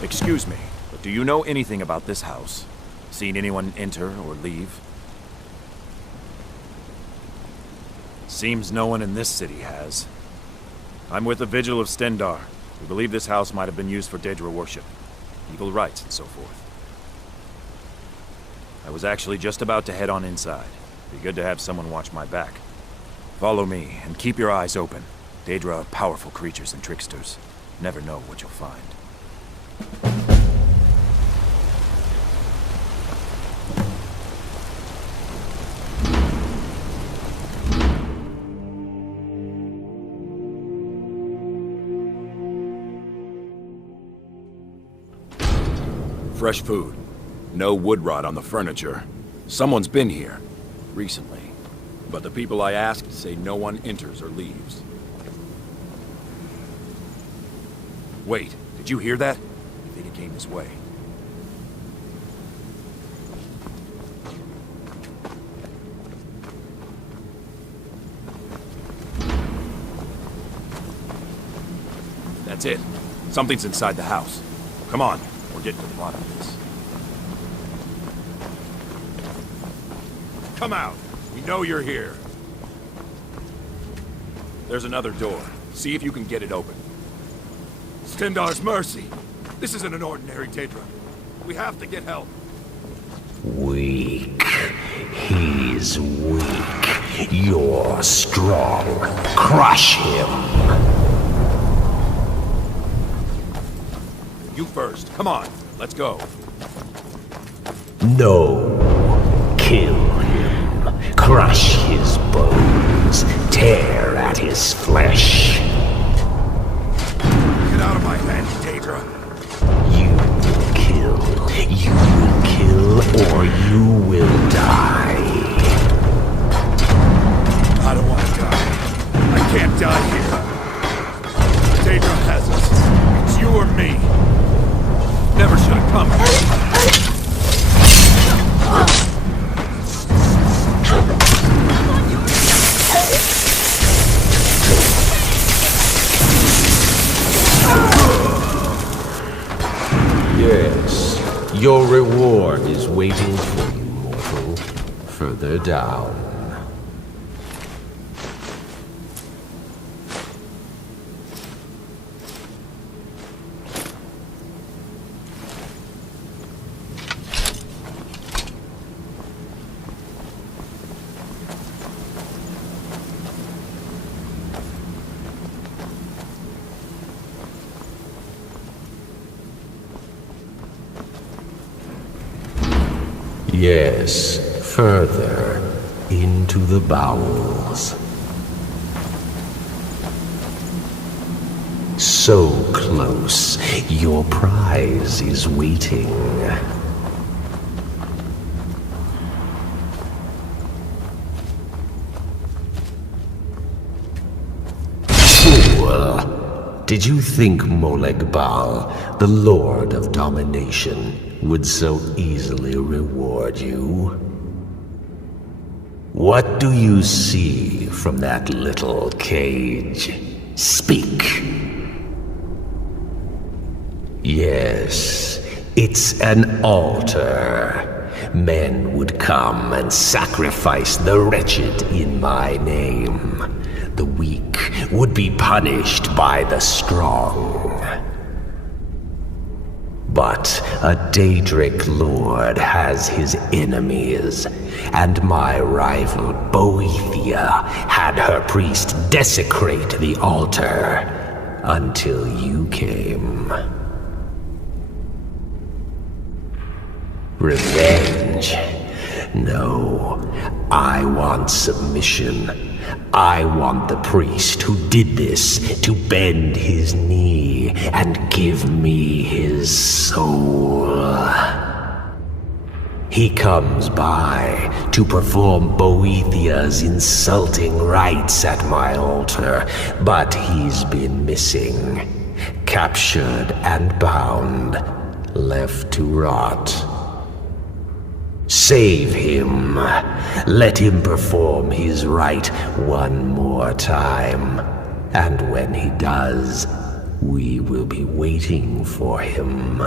Excuse me, but do you know anything about this house? Seen anyone enter or leave? Seems no one in this city has. I'm with the Vigil of Stendar. We believe this house might have been used for Daedra worship, evil rites and so forth. I was actually just about to head on inside. Be good to have someone watch my back. Follow me, and keep your eyes open. Daedra are powerful creatures and tricksters. Never know what you'll find. Fresh food. No wood rot on the furniture. Someone's been here. Recently. But the people I asked say no one enters or leaves. Wait, did you hear that? I think it came this way. That's it. Something's inside the house. Come on, we're getting to the bottom of this. Come out! We know you're here. There's another door. See if you can get it open. Stendar's mercy! This isn't an ordinary Daedra. We have to get help. Weak. He's weak. You're strong. Crush him. You first. Come on. Let's go. No. Kill him. Crush his bones. Tear at his flesh. Get out of my head, Daedra. You will kill. You will kill, or you will die. I don't want to die. I can't die here. Daedra has us. It's you or me. Never should have come. Yes, your reward is waiting for you, mortal. Further down. Yes, further into the bowels. So close, your prize is waiting. Fool! Did you think Molegbal, the Lord of Domination, would so easily reward you? What do you see from that little cage? Speak. Yes, it's an altar. Men would come and sacrifice the wretched in my name. The weak would be punished by the strong. But a Daedric lord has his enemies, and my rival Boethia had her priest desecrate the altar until you came. Revenge? No, I want submission. I want the priest who did this to bend his knee and give me his soul. He comes by to perform Boethia's insulting rites at my altar, but he's been missing. Captured and bound, left to rot. Save him. Let him perform his rite one more time. And when he does, We will be waiting for him.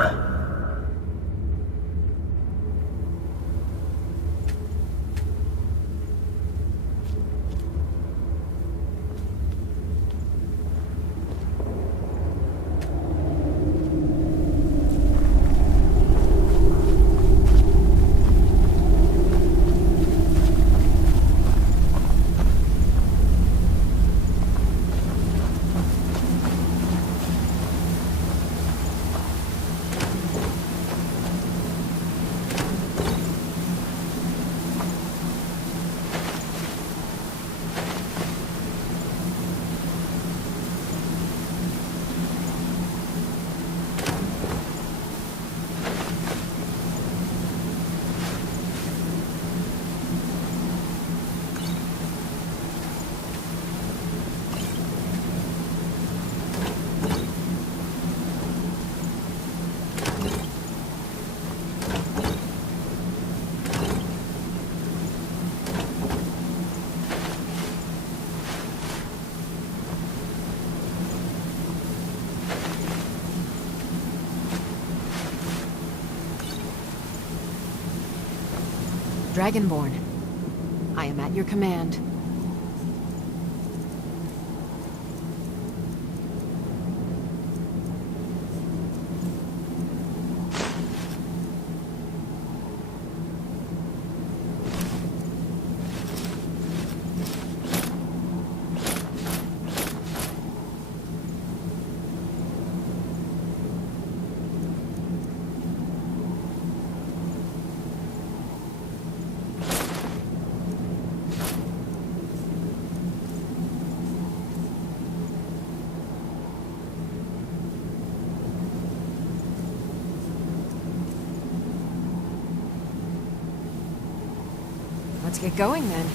Dragonborn, I am at your command. Let's get going then.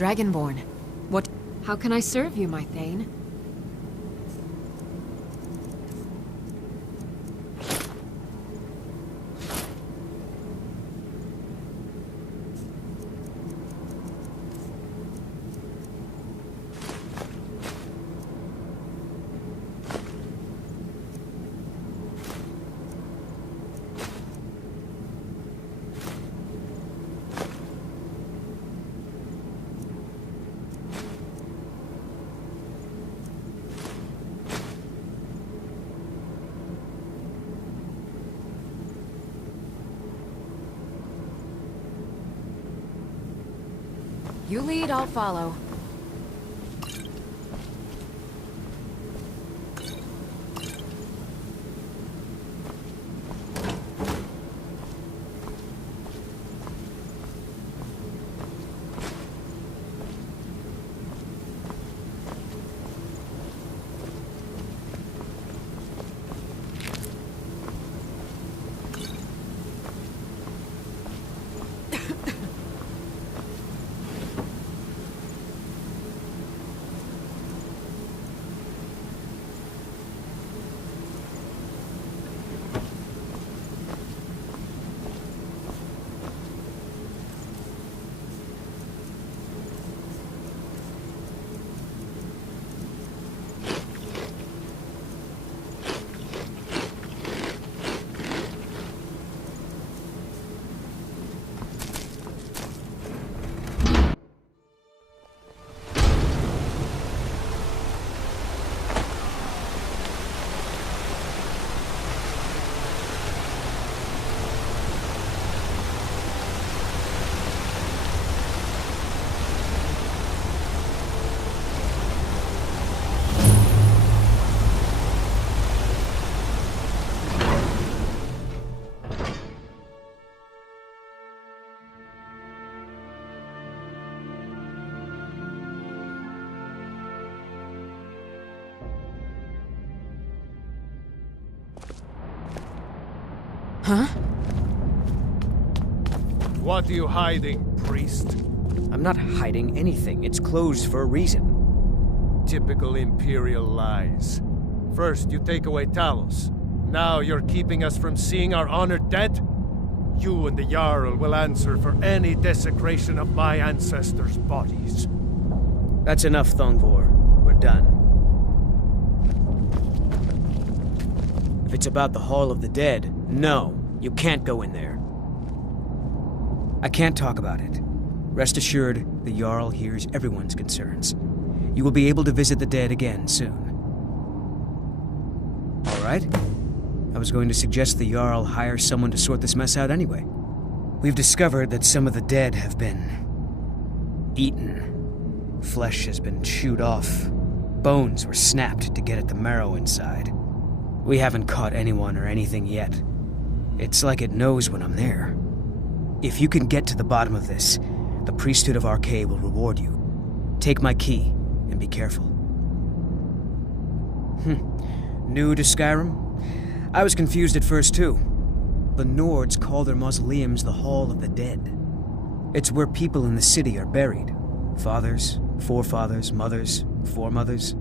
Dragonborn. What? How can I serve you, my Thane? You lead, I'll follow. Huh? What are you hiding, priest? I'm not hiding anything. It's closed for a reason. Typical Imperial lies. First, you take away Talos. Now you're keeping us from seeing our honored dead? You and the Jarl will answer for any desecration of my ancestors' bodies. That's enough, Thongvor. We're done. If it's about the Hall of the Dead, no, you can't go in there. I can't talk about it. Rest assured, the Jarl hears everyone's concerns. You will be able to visit the dead again soon. All right? I was going to suggest the Jarl hire someone to sort this mess out anyway. We've discovered that some of the dead have been eaten. Flesh has been chewed off. Bones were snapped to get at the marrow inside. We haven't caught anyone or anything yet. It's like it knows when I'm there. If you can get to the bottom of this, the priesthood of Archay will reward you. Take my key, and be careful. New to Skyrim? I was confused at first, too. The Nords call their mausoleums the Hall of the Dead. It's where people in the city are buried. Fathers, forefathers, mothers, foremothers.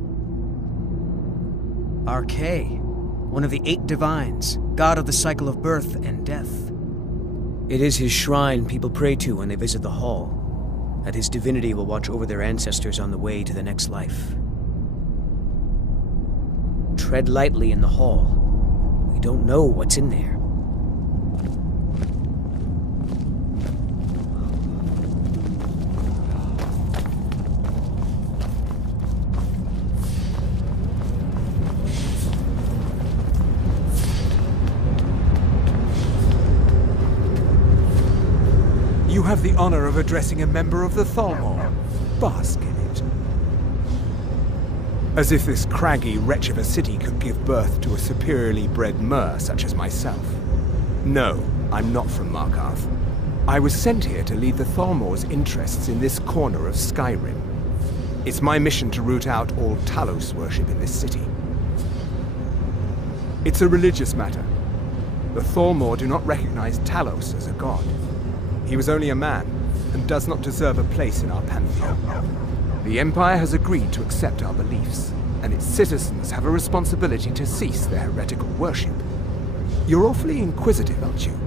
Archay, one of the 8 divines, god of the cycle of birth and death. It is his shrine people pray to when they visit the hall, that his divinity will watch over their ancestors on the way to the next life. Tread lightly in the hall. We don't know what's in there. You have the honor of addressing a member of the Thalmor. Bask in it. As if this craggy wretch of a city could give birth to a superiorly bred mer such as myself. No, I'm not from Markarth. I was sent here to lead the Thalmor's interests in this corner of Skyrim. It's my mission to root out all Talos worship in this city. It's a religious matter. The Thalmor do not recognize Talos as a god. He was only a man, and does not deserve a place in our pantheon. The Empire has agreed to accept our beliefs, and its citizens have a responsibility to cease their heretical worship. You're awfully inquisitive, aren't you?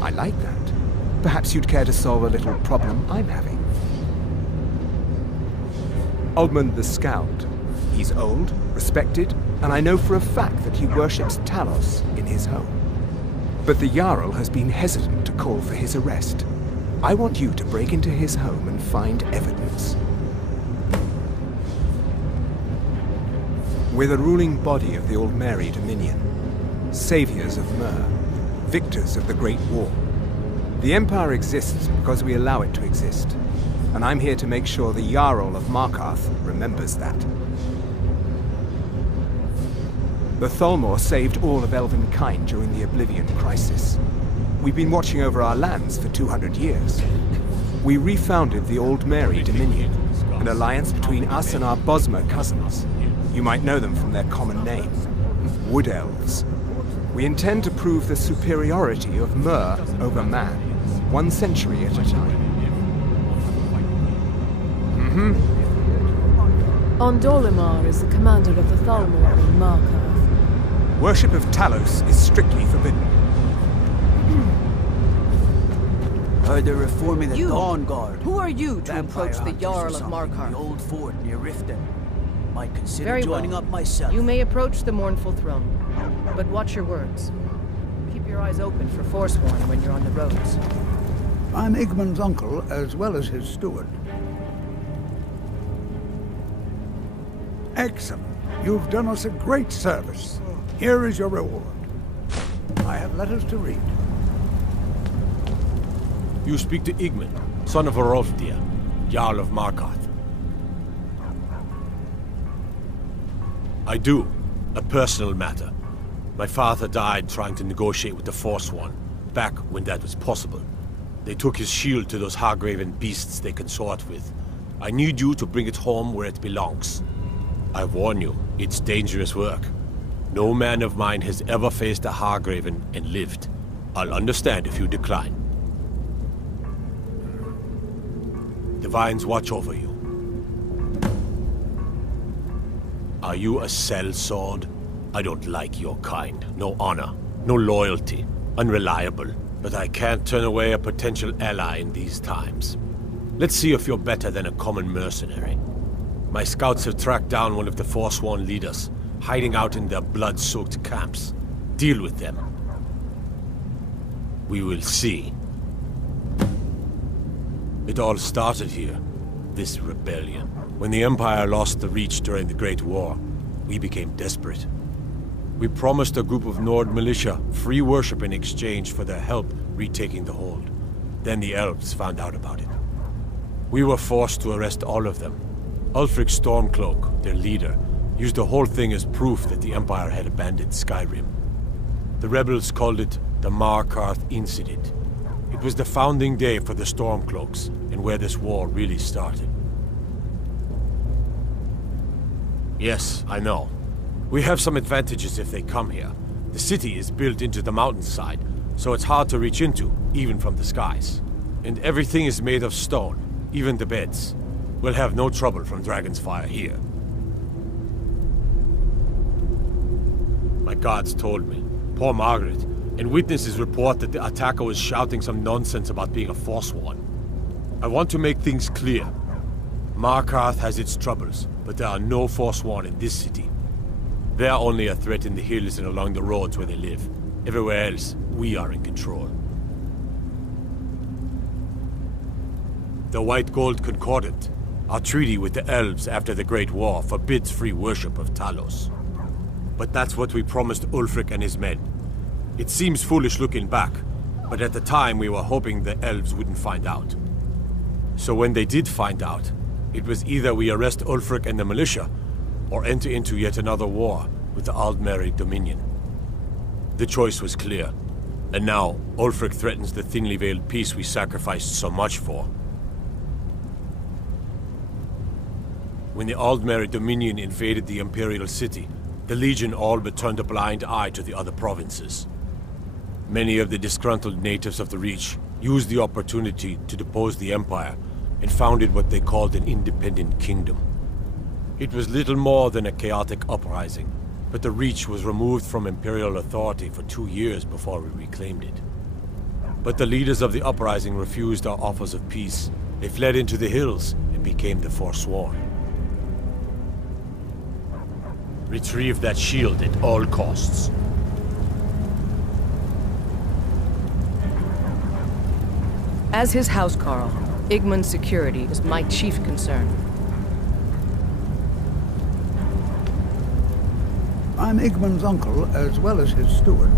I like that. Perhaps you'd care to solve a little problem I'm having. Ogmund the Scout. He's old, respected, and I know for a fact that he worships Talos in his home. But the Jarl has been hesitant to call for his arrest. I want you to break into his home and find evidence. We're the ruling body of the Old Mary Dominion, saviors of Myr, victors of the Great War. The Empire exists because we allow it to exist, and I'm here to make sure the Jarl of Markarth remembers that. The Thalmor saved all of Elvenkind during the Oblivion Crisis. We've been watching over our lands for 200 years. We refounded the Old Mary Dominion, an alliance between us and our Bosmer cousins. You might know them from their common name, Wood Elves. We intend to prove the superiority of Myr over man, 1 century at a time. Ondolimar is the commander of the Thalmor in Markarth. Worship of Talos is strictly forbidden. Heard they're reforming the You! Dawn Guard. Who are you to Vampire approach the hunters or Jarl of something, Markarth? The old fort near Riften. Might consider Very joining well. up myself. You may approach the mournful throne, but watch your words. Keep your eyes open for Forsworn when you're on the roads. I'm Igmund's uncle, as well as his steward. Excellent. You've done us a great service. Here is your reward. I have letters to read. You speak to Igmund, son of Orolfdir, Jarl of Markarth. I do. A personal matter. My father died trying to negotiate with the Forsworn, back when that was possible. They took his shield to those Hargraven beasts they consort with. I need you to bring it home where it belongs. I warn you, it's dangerous work. No man of mine has ever faced a Hargraven and lived. I'll understand if you decline. The Vines watch over you. Are you a sellsword? I don't like your kind. No honor, no loyalty, unreliable. But I can't turn away a potential ally in these times. Let's see if you're better than a common mercenary. My scouts have tracked down one of the Forsworn leaders, hiding out in their blood-soaked camps. Deal with them. We will see. It all started here, this rebellion. When the Empire lost the Reach during the Great War, we became desperate. We promised a group of Nord militia free worship in exchange for their help retaking the hold. Then the elves found out about it. We were forced to arrest all of them. Ulfric Stormcloak, their leader, used the whole thing as proof that the Empire had abandoned Skyrim. The rebels called it the Markarth Incident. It was the founding day for the Stormcloaks, and where this war really started. Yes, I know. We have some advantages if they come here. The city is built into the mountainside, so it's hard to reach into, even from the skies. And everything is made of stone, even the beds. We'll have no trouble from Dragon's Fire here. My guards told me. Poor Margaret. And witnesses report that the attacker was shouting some nonsense about being a Forsworn. I want to make things clear. Markarth has its troubles, but there are no Forsworn in this city. They are only a threat in the hills and along the roads where they live. Everywhere else, we are in control. The White Gold Concordant, our treaty with the elves after the Great War, forbids free worship of Talos. But that's what we promised Ulfric and his men. It seems foolish looking back, but at the time we were hoping the elves wouldn't find out. So when they did find out, it was either we arrest Ulfric and the militia, or enter into yet another war with the Aldmeri Dominion. The choice was clear, and now Ulfric threatens the thinly veiled peace we sacrificed so much for. When the Aldmeri Dominion invaded the Imperial City, the Legion all but turned a blind eye to the other provinces. Many of the disgruntled natives of the Reach used the opportunity to depose the Empire, and founded what they called an independent kingdom. It was little more than a chaotic uprising, but the Reach was removed from Imperial authority for 2 years before we reclaimed it. But the leaders of the uprising refused our offers of peace. They fled into the hills and became the Forsworn. Retrieve that shield at all costs. As his housecarl, Igman's security is my chief concern. I'm Igman's uncle, as well as his steward.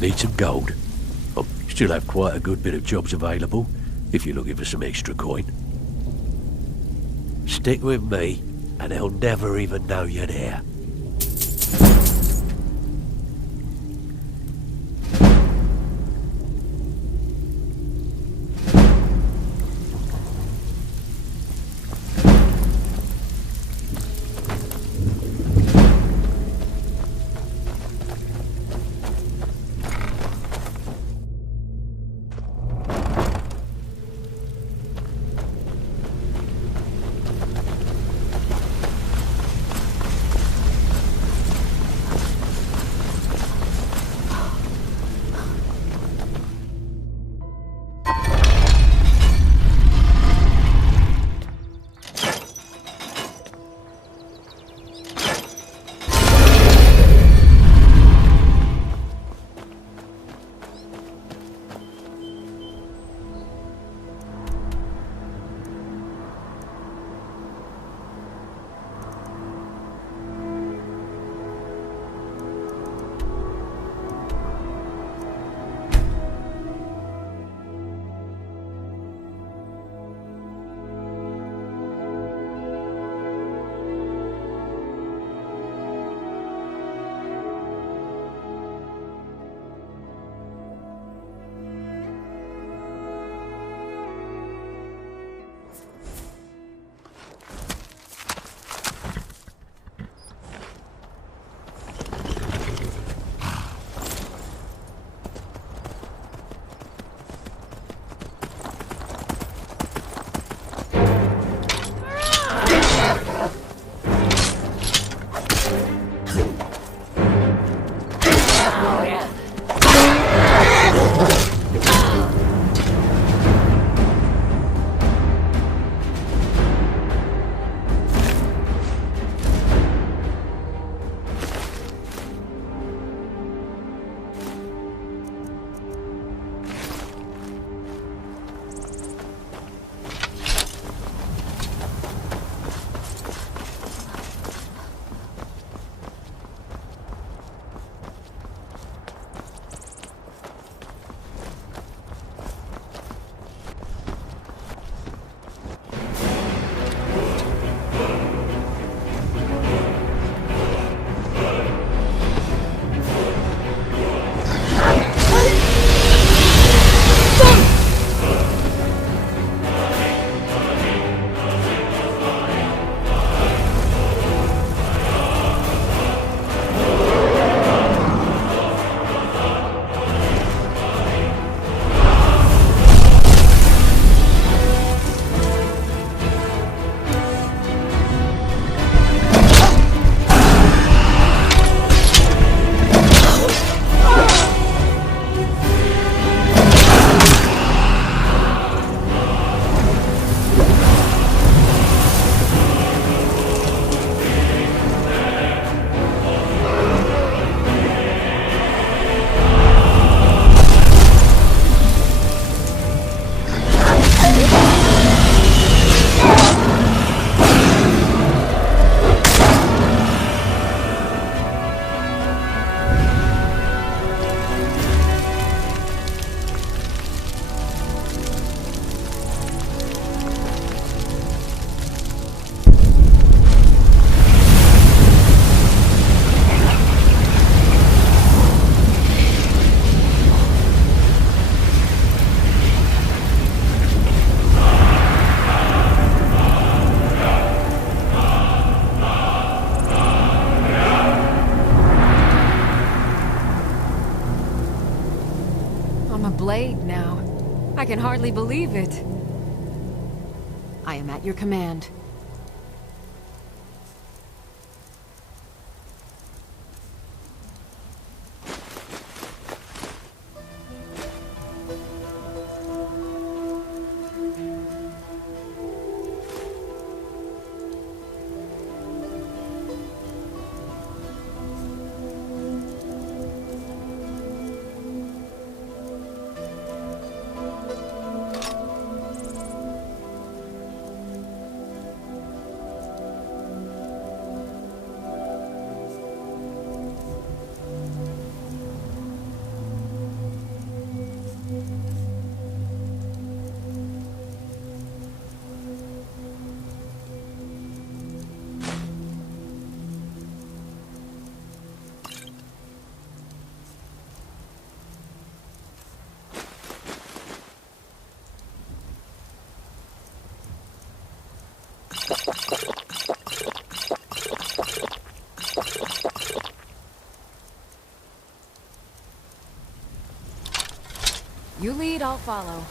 Need some gold? Oh, still have quite a good bit of jobs available, if you're looking for some extra coin. Stick with me, and they'll never even know you're there. A blade now. I can hardly believe it. I am at your command. You lead, I'll follow.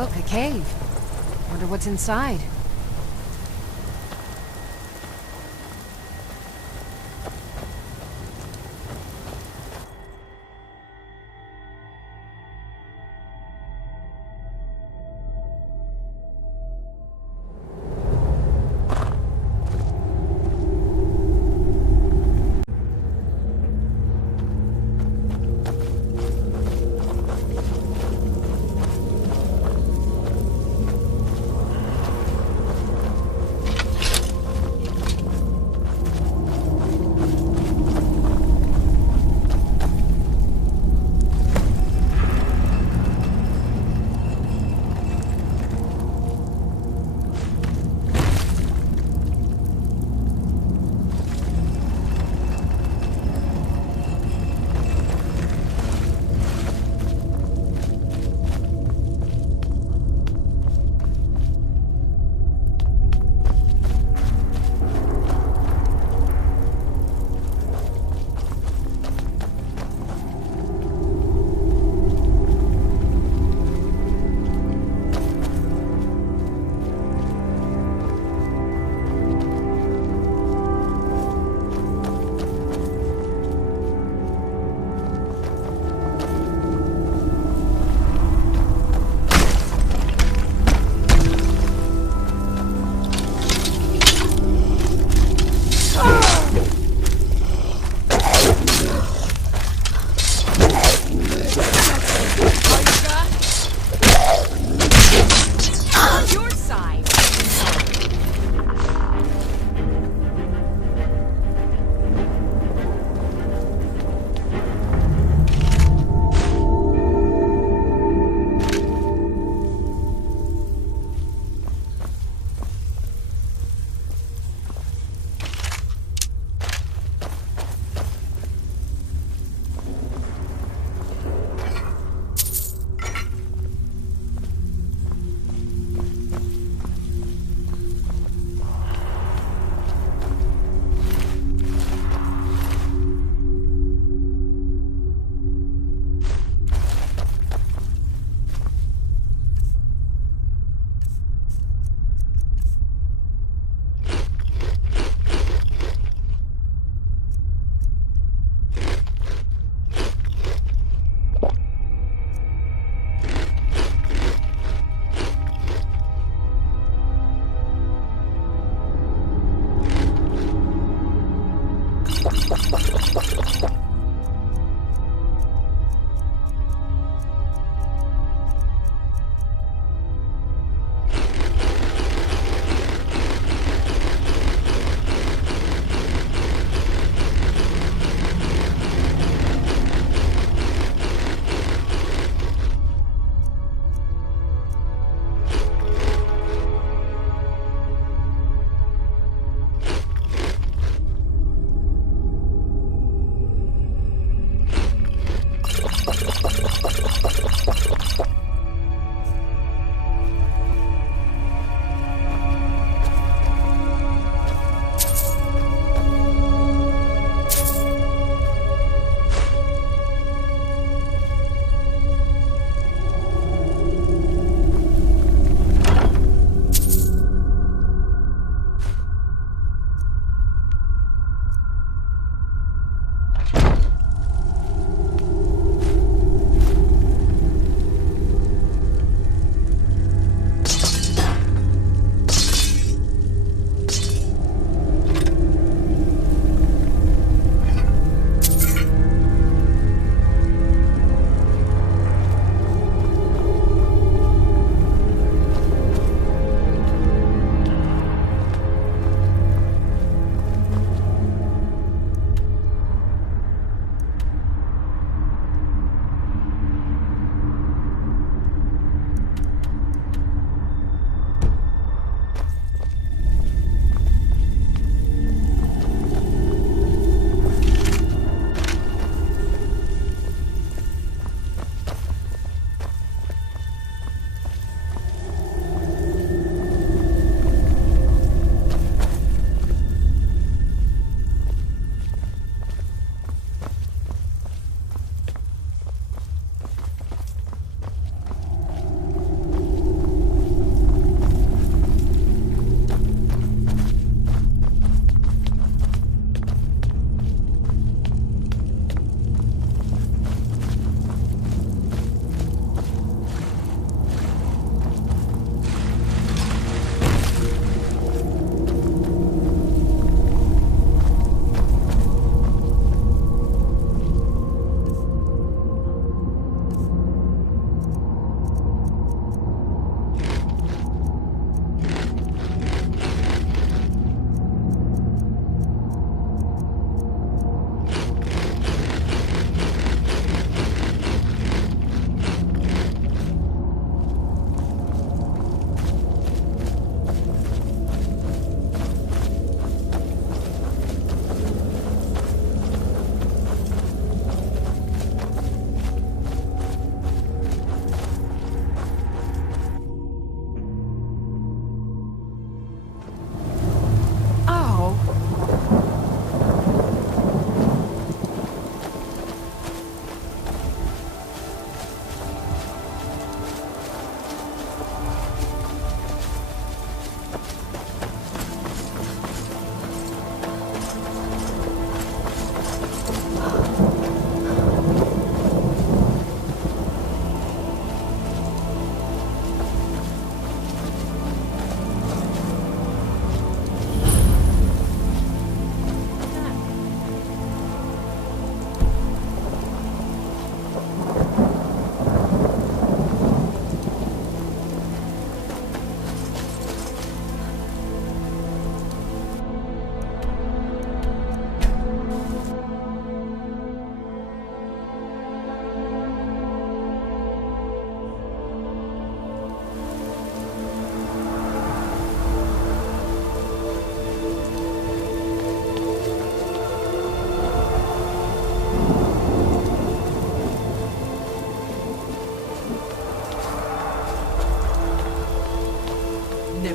Look, a cave. Wonder what's inside.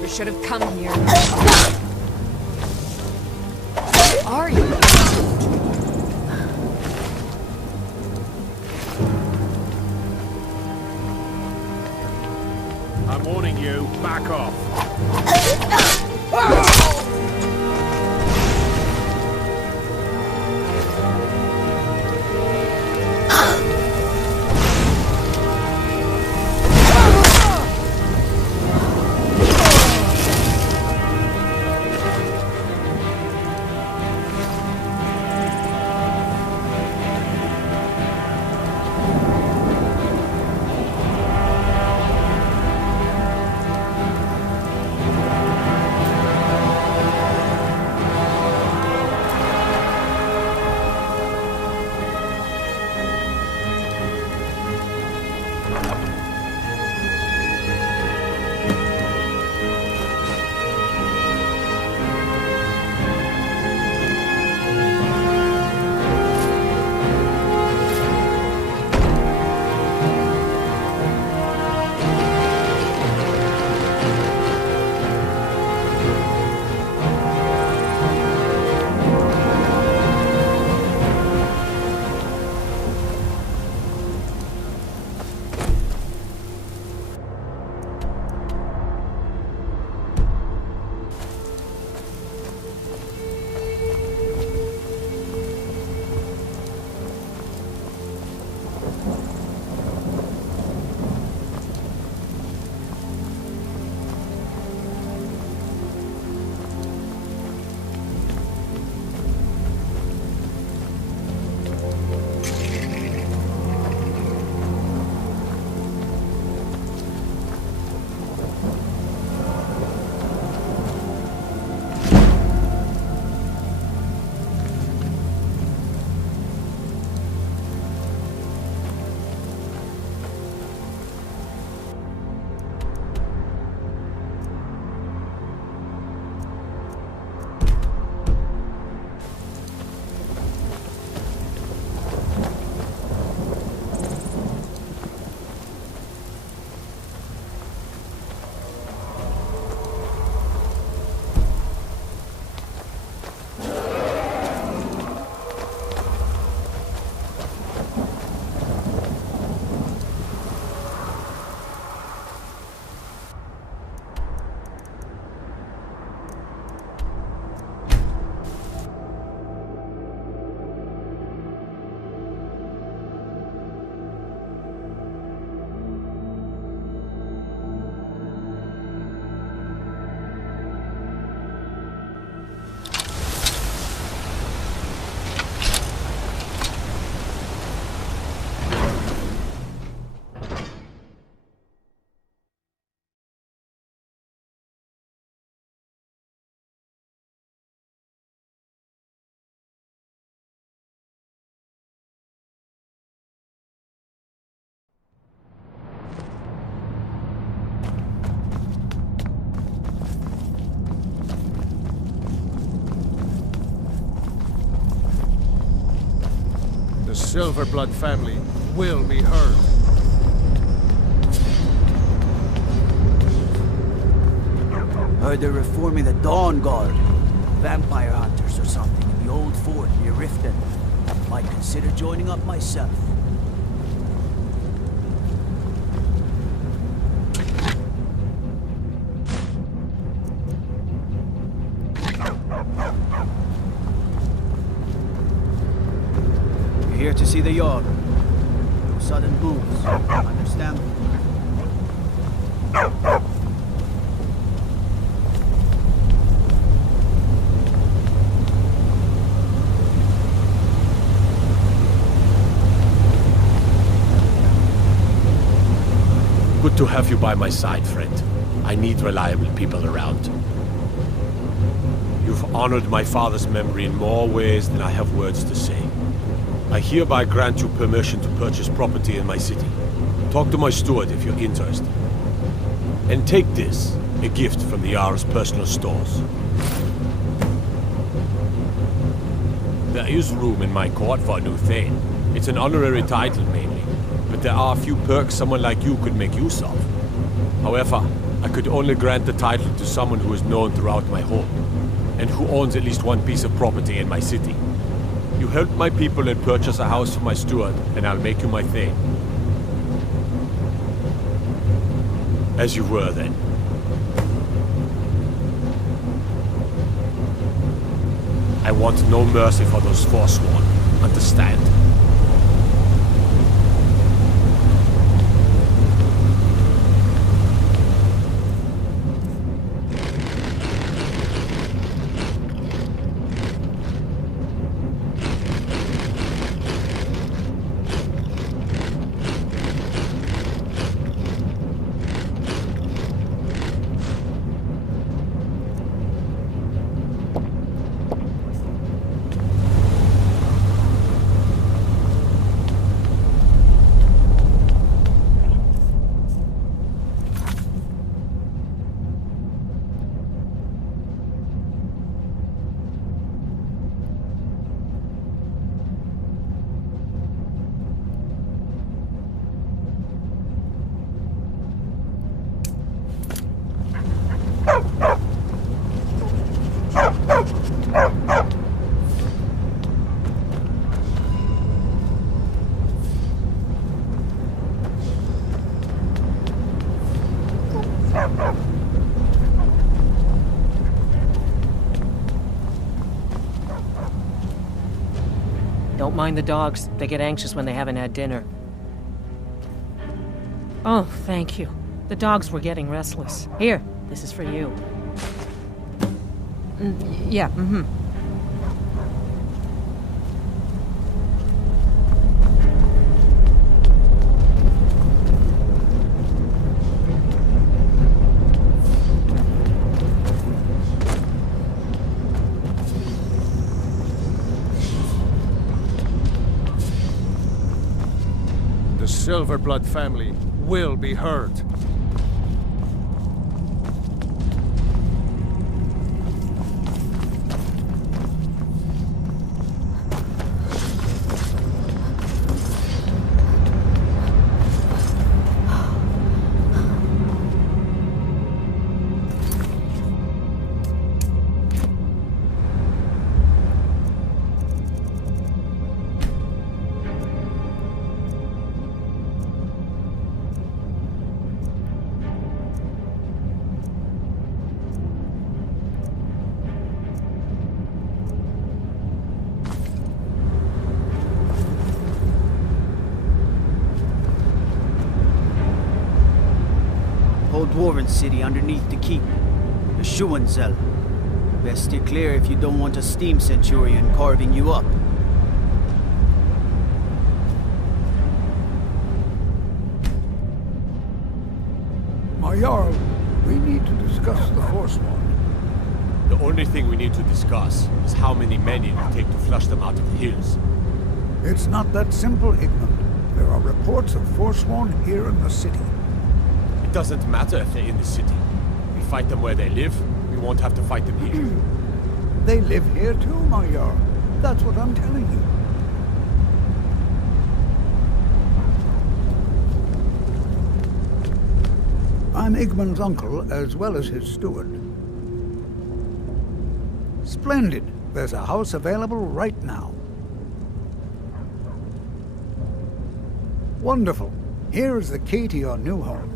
never should have come here. Who are you? I'm warning you, back off. The Silverblood family will be heard. Heard they're reforming the Dawn Guard. Vampire hunters or something in the old fort near Riften. Might consider joining up myself. You're here to see the Jarl. No sudden moves. Understand? Good to have you by my side, friend. I need reliable people around. You've honored my father's memory in more ways than I have words to say. I hereby grant you permission to purchase property in my city. Talk to my steward if you're interested. And take this, a gift from the Jarl's personal stores. There is room in my court for a new Thane. It's an honorary title mainly, but there are a few perks someone like you could make use of. However, I could only grant the title to someone who is known throughout my home, and who owns at least one piece of property in my city. You help my people and purchase a house for my steward, and I'll make you my thane. As you were then. I want no mercy for those forsworn. Understand? Don't mind the dogs. They get anxious when they haven't had dinner. Oh, thank you. The dogs were getting restless. Here, this is for you. Yeah, The Silverblood family will be heard. Whole dwarven city underneath the keep. The Schuenzell. Best steer clear if you don't want a steam centurion carving you up. My Jarl, we need to discuss the Forsworn. The only thing we need to discuss is how many men it will take to flush them out of the hills. It's not that simple, Igmund. There are reports of Forsworn here in the city. It doesn't matter if they're in the city. We fight them where they live, we won't have to fight them here. They live here too, my Jarl. That's what I'm telling you. I'm Igmund's uncle, as well as his steward. Splendid. There's a house available right now. Wonderful. Here is the key to your new home.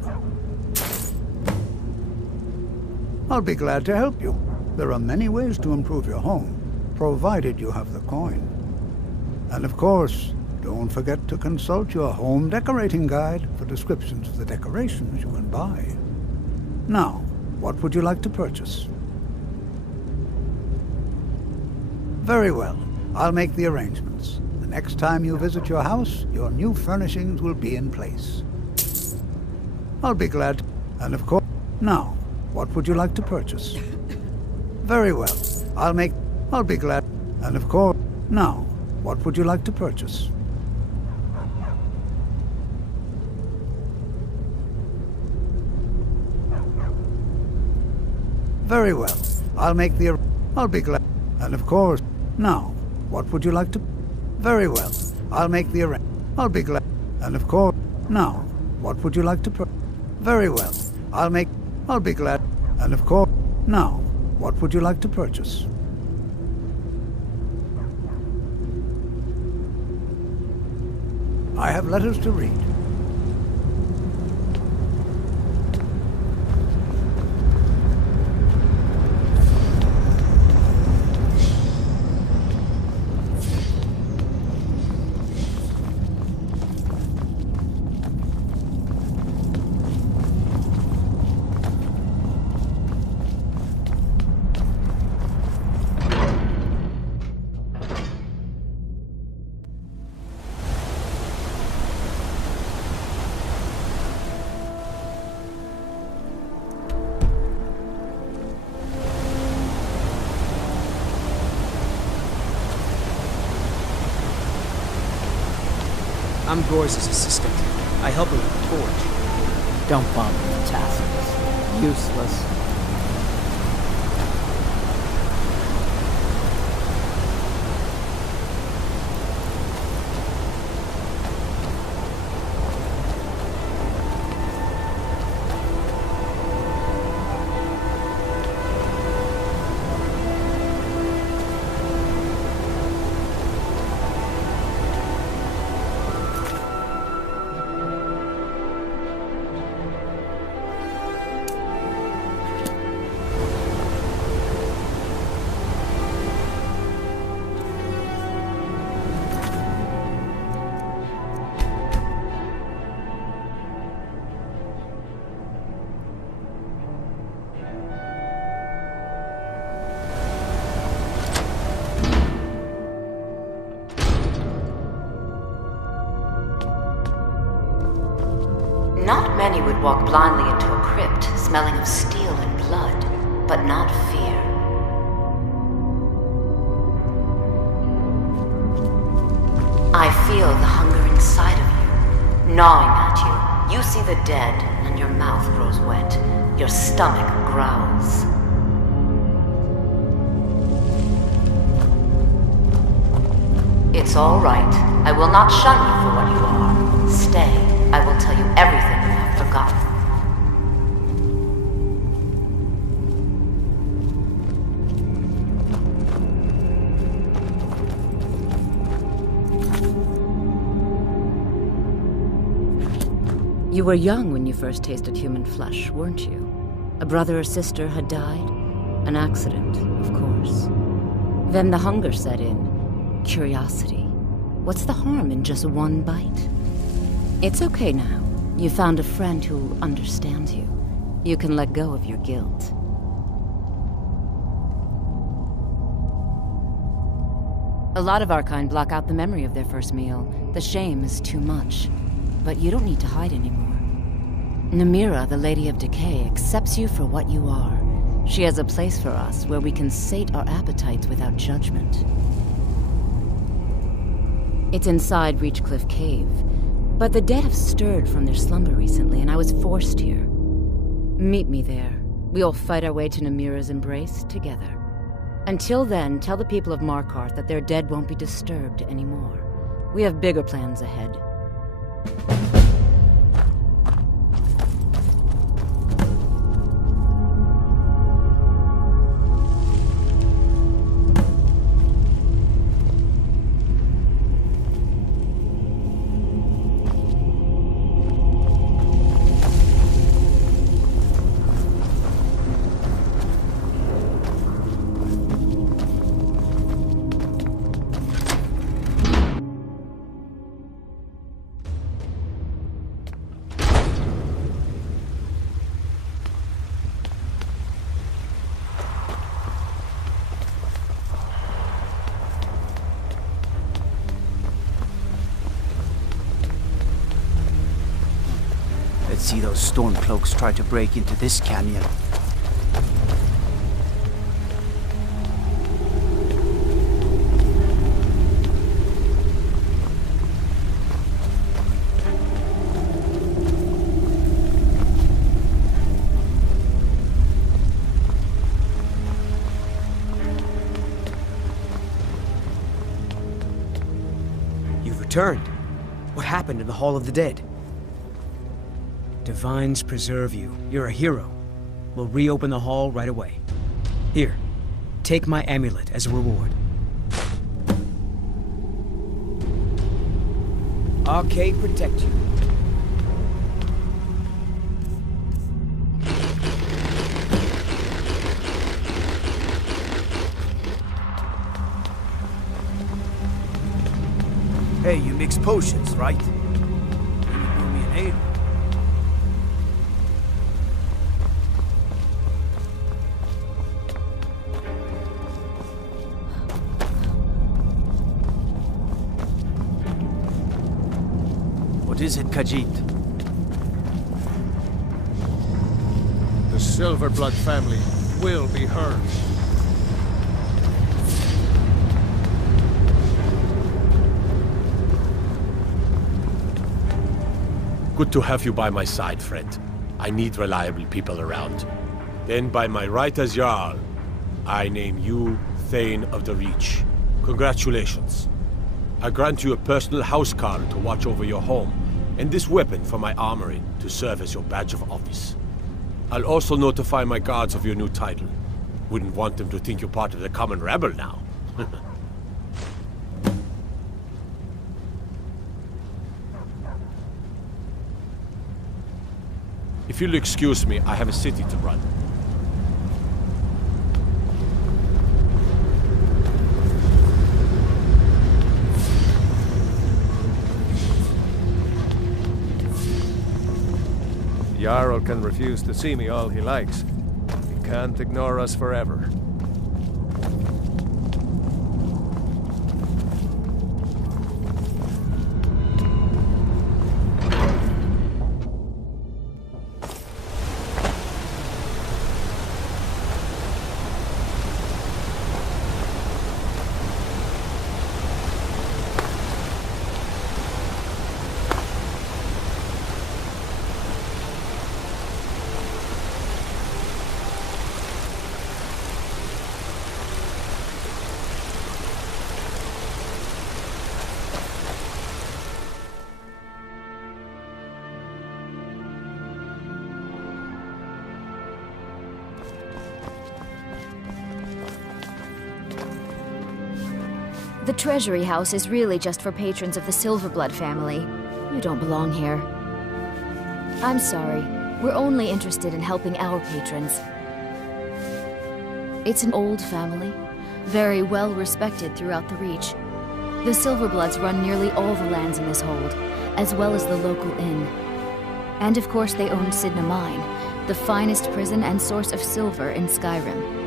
I'll be glad to help you. There are many ways to improve your home, provided you have the coin. And of course, don't forget to consult your home decorating guide for descriptions of the decorations you can buy. Now, what would you like to purchase? Very well. I'll make the arrangements. The next time you visit your house, your new furnishings will be in place. I'll be glad to... And of course... Now, what would you like to purchase? Very well. I'll be glad... And of course... Now, what would you like to purchase? Very well. I'll be glad... And of course... Now, what would you like to... Very well. I'll be glad... And of course... Now, what would you like to... Very well. I'll be glad. And of course, now, what would you like to purchase? I have letters to read. I'm Gore's assistant. I help her with the forge. Don't bother with tasks. Useless. Not many would walk blindly into a crypt, smelling of steel and blood, but not fear. I feel the hunger inside of you, gnawing at you. You see the dead, and your mouth grows wet. Your stomach growls. It's all right. I will not shun you for what you are. Stay. I will tell you everything you have forgotten. You were young when you first tasted human flesh, weren't you? A brother or sister had died? An accident, of course. Then the hunger set in. Curiosity. What's the harm in just one bite? It's okay now. You found a friend who understands you. You can let go of your guilt. A lot of our kind block out the memory of their first meal. The shame is too much. But you don't need to hide anymore. Namira, the Lady of Decay, accepts you for what you are. She has a place for us where we can sate our appetites without judgment. It's inside Reachcliff Cave. But the dead have stirred from their slumber recently, and I was forced here. Meet me there. We'll fight our way to Namira's embrace together. Until then, tell the people of Markarth that their dead won't be disturbed anymore. We have bigger plans ahead. Let's see those stormcloaks try to break into this canyon. You've returned. What happened in the Hall of the Dead? Divines preserve you. You're a hero. We'll reopen the hall right away. Here, take my amulet as a reward. Arcade protect you. Hey, you mix potions, right? Can you brew me an ale? What is it, Khajiit? The Silverblood family will be heard. Good to have you by my side, friend. I need reliable people around. Then by my right as Jarl, I name you Thane of the Reach. Congratulations. I grant you a personal housecarl to watch over your home, and this weapon for my armory to serve as your badge of office. I'll also notify my guards of your new title. Wouldn't want them to think you're part of the common rabble now. If you'll excuse me, I have a city to run. Jarl can refuse to see me all he likes. He can't ignore us forever. The Treasury House is really just for patrons of the Silverblood family. You don't belong here. I'm sorry. We're only interested in helping our patrons. It's an old family, very well respected throughout the Reach. The Silverbloods run nearly all the lands in this hold, as well as the local inn. And of course they own Sidna Mine, the finest prison and source of silver in Skyrim.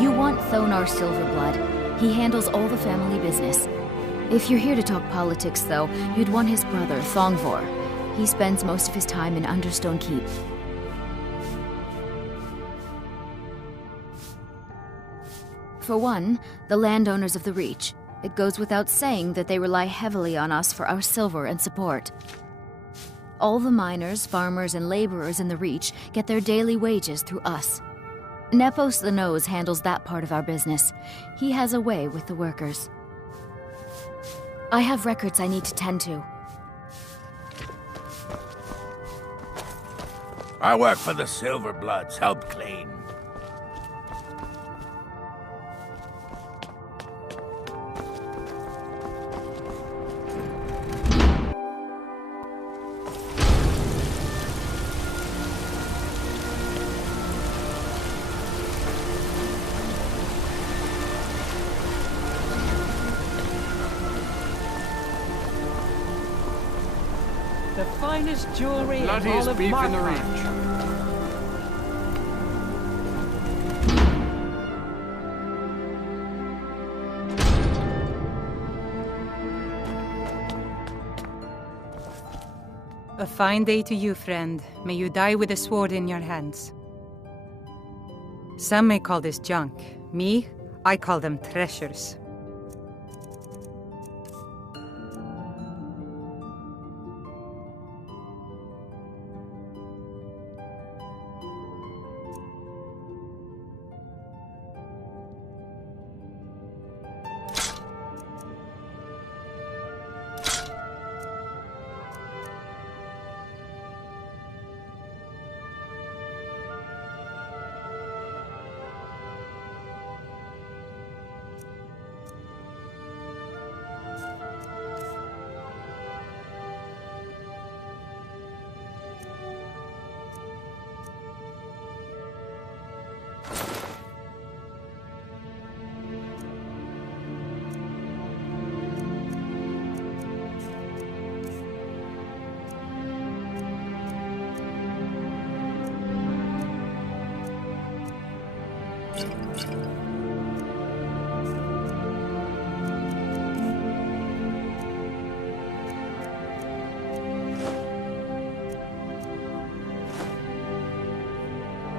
You want Thonar Silverblood. He handles all the family business. If you're here to talk politics, though, you'd want his brother, Thongvor. He spends most of his time in Understone Keep. For one, the landowners of the Reach. It goes without saying that they rely heavily on us for our silver and support. All the miners, farmers, and laborers in the Reach get their daily wages through us. Nepos the Nose handles that part of our business. He has a way with the workers. I have records I need to tend to. I work for the Silverbloods, help clean. The finest jewelry in all Bloodiest of beef in the Markarth. Reach. A fine day to you, friend. May you die with a sword in your hands. Some may call this junk. Me, I call them treasures.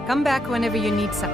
Come back whenever you need some.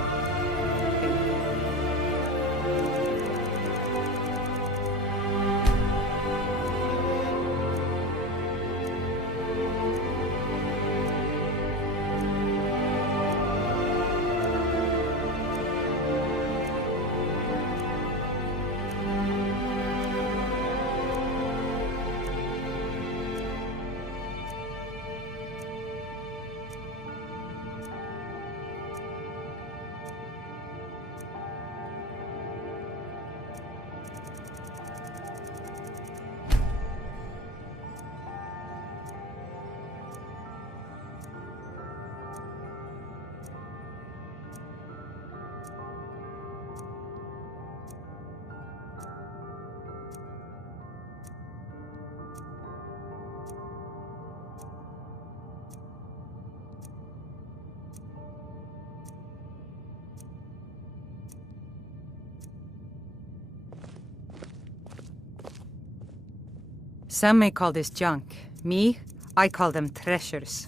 Some may call this junk. Me, I call them treasures.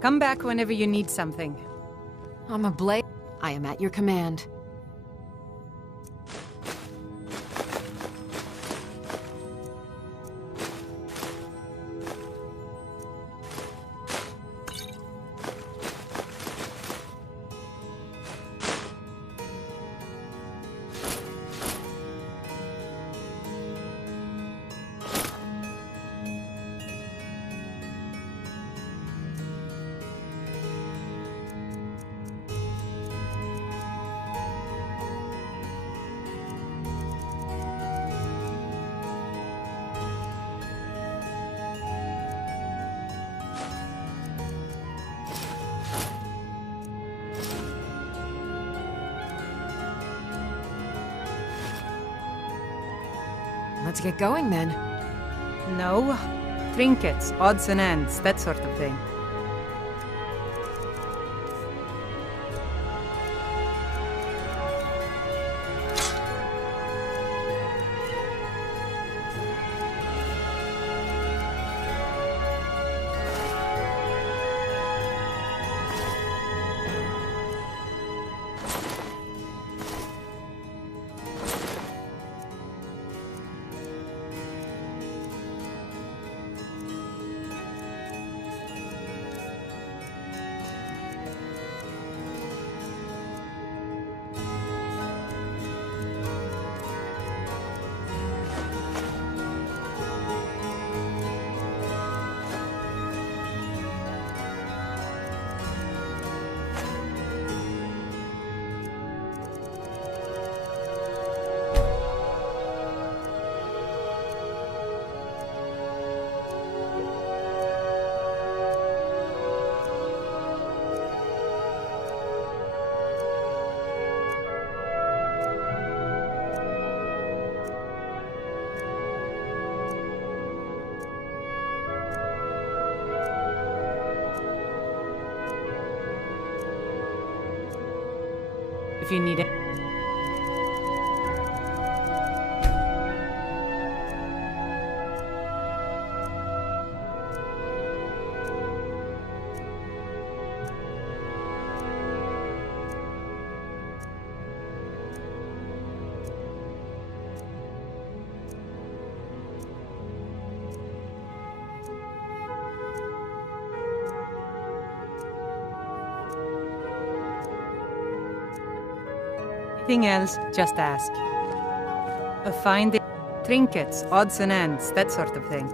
Come back whenever you need something. I'm a blade. I am at your command. Let's get going then. No. Trinkets, odds and ends, that sort of thing. If you need it. Anything else, just ask. Find the trinkets, odds and ends, that sort of thing.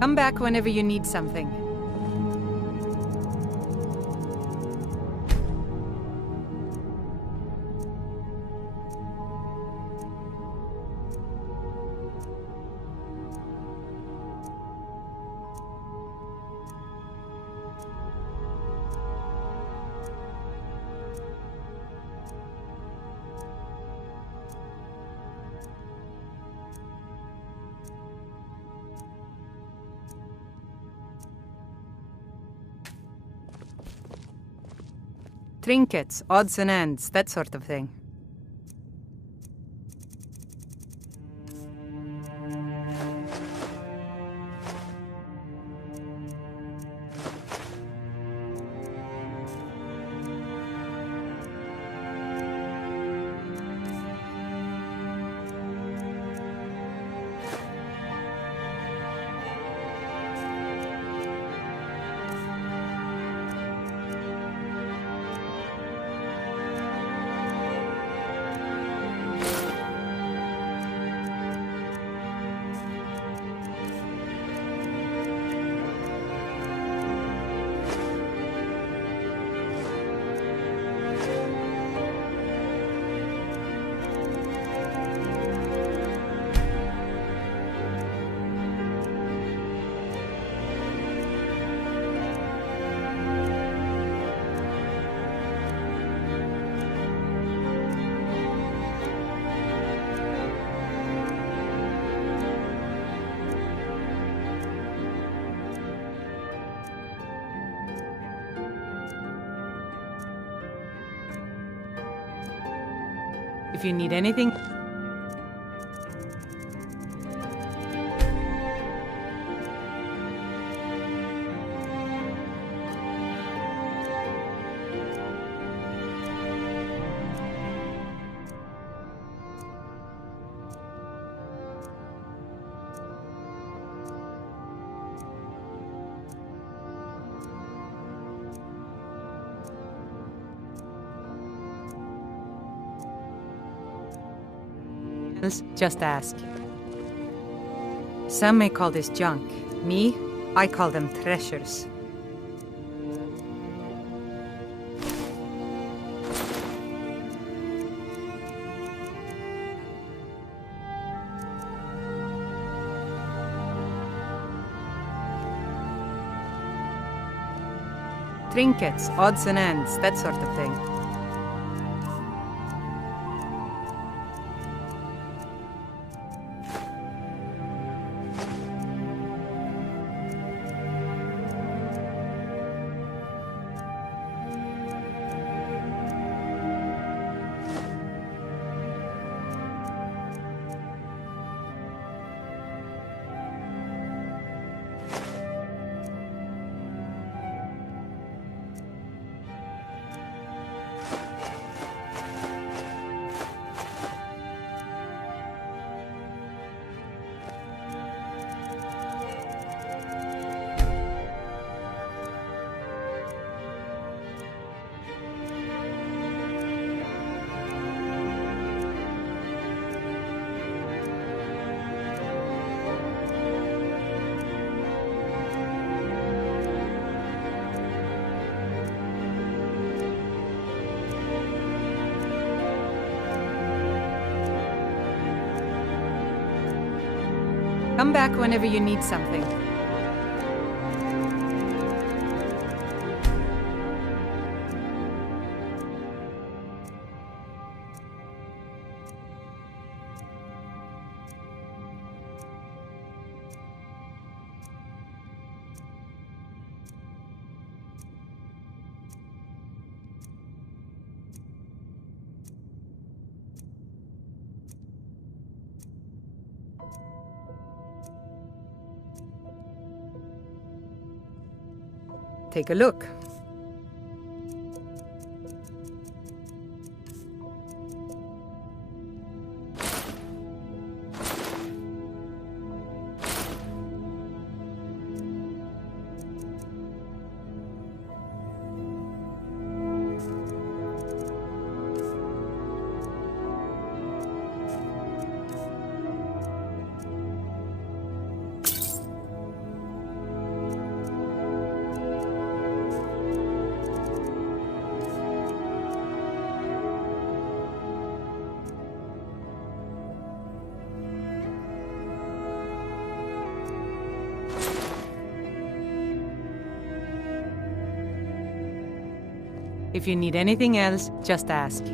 Come back whenever you need something. Trinkets, odds and ends, that sort of thing. If you need anything... Just ask. Some may call this junk. Me, I call them treasures. Trinkets, odds and ends, that sort of thing. Come back whenever you need something. Take a look. If you need anything else, just ask.